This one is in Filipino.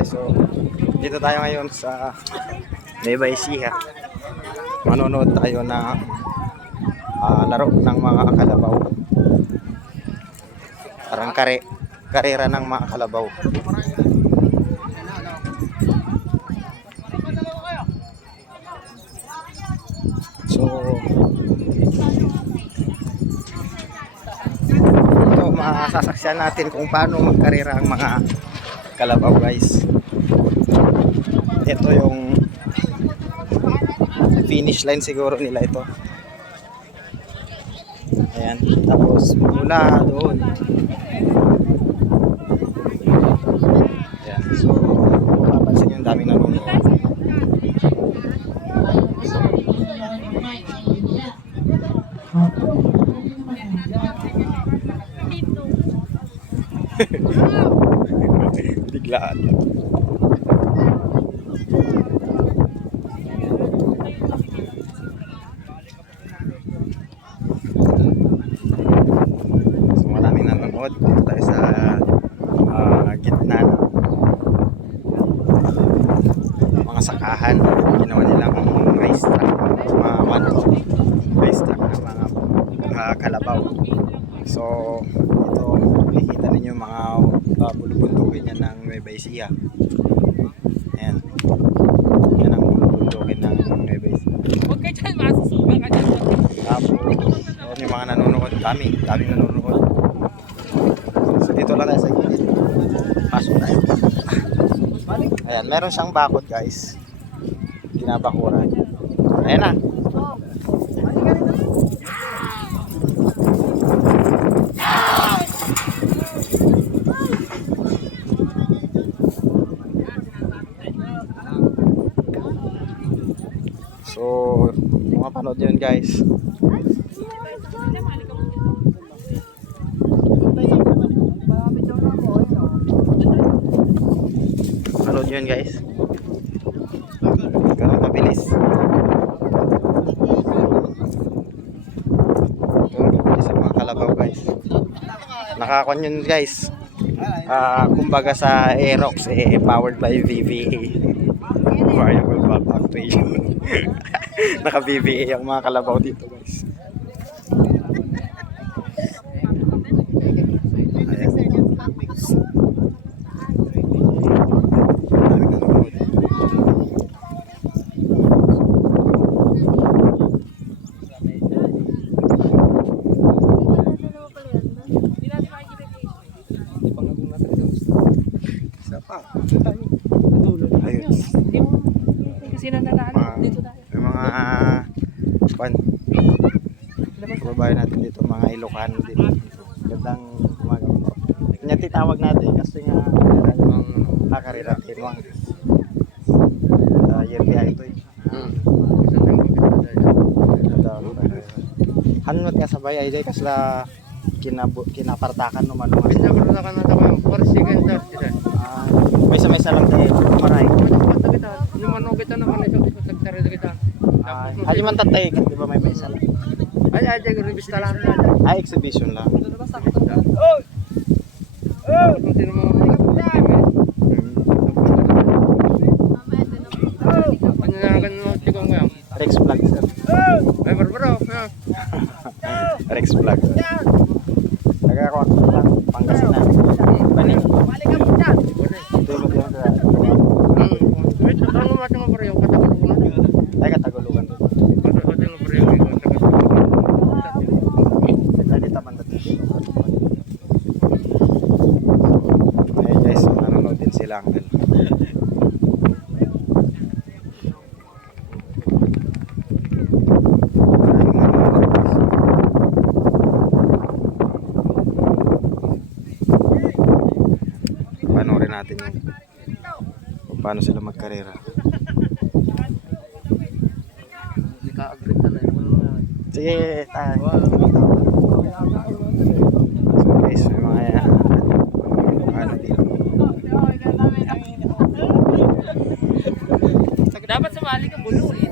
guys. So, dito tayo ngayon sa Nueva Ecija. Manonood tayo ng ah, laro ng mga kalabaw. Parang kare, karera ng mga kalabaw. So, ito masasaksiyan natin kung paano magkarera ang mga kalabaw guys. Ito yung finish line siguro nila ito. Ayan, tapos mula doon. Ayan, so mapapansin yung daming nanonood. Biglaan. So maraming nanonood. Dito tayo sa ah, gitna ng mga sakahan. Ginawa nilang race track. Mga one race track ng mga ah, kalabaw. So ito makikita ninyo mga uh, bulubundukin yan ng Nueva Ecija. Ayan. Yan ang bulubundukin ng Nueva Ecija. Huwag ka dyan, masusuga ka dyan. Tapos, yun yung mga nanonood. Dami, dami nanonood. So, dito lang tayo sa gilid. Pasok tayo. Ayan, meron siyang bakod guys. Binabakuran. Ayan na. So, mga panood yun guys. Panood yun guys. Ganun mabilis. Ganun guys. Nakakon yun guys. Ah, kumbaga sa Aerox eh powered by VVA. Variable back actuation. Naka VVA ang mga kalabaw dito guys. Ayan. Daming nanonood. Kasi nananalo. Mga, Dito tayo. yung mga kwan, kababayan natin dito, mga Ilocano dito. Gandang umaga po. Kanya titawag natin kasi nga yung nakarira tinwang. Uh, year biya ito eh. Hanot nga sabay ay day kasla kinabu kinapartakan no man Bisa berusaha na tayo third kita. Ah, may sa may salang tayo maray. Macam kita, naman o kita naman ito sa sektor kita. Hali man tatay di ba may may salang. Ay aja guru bisa lang na. Ah, exhibition lang. Oh, kung sino mo. Yan. Rex Vlog sir. Ay barbaro. ya. Rex Vlog. Nagkakawa ko lang Pangasinan. Bani. Ito yung mga sa Hmm. Wait, saan mo matang barbaro yung katagulugan na? ay katagulugan doon. Katagulugan yung barbaro yung katagulugan. Dali taman dito. Ayun guys, nanonood. Panoorin natin yung kung paano sila magkarera. Na. Sige, tayo guys, may mga ano dito. Dapat sumali ka bulo eh.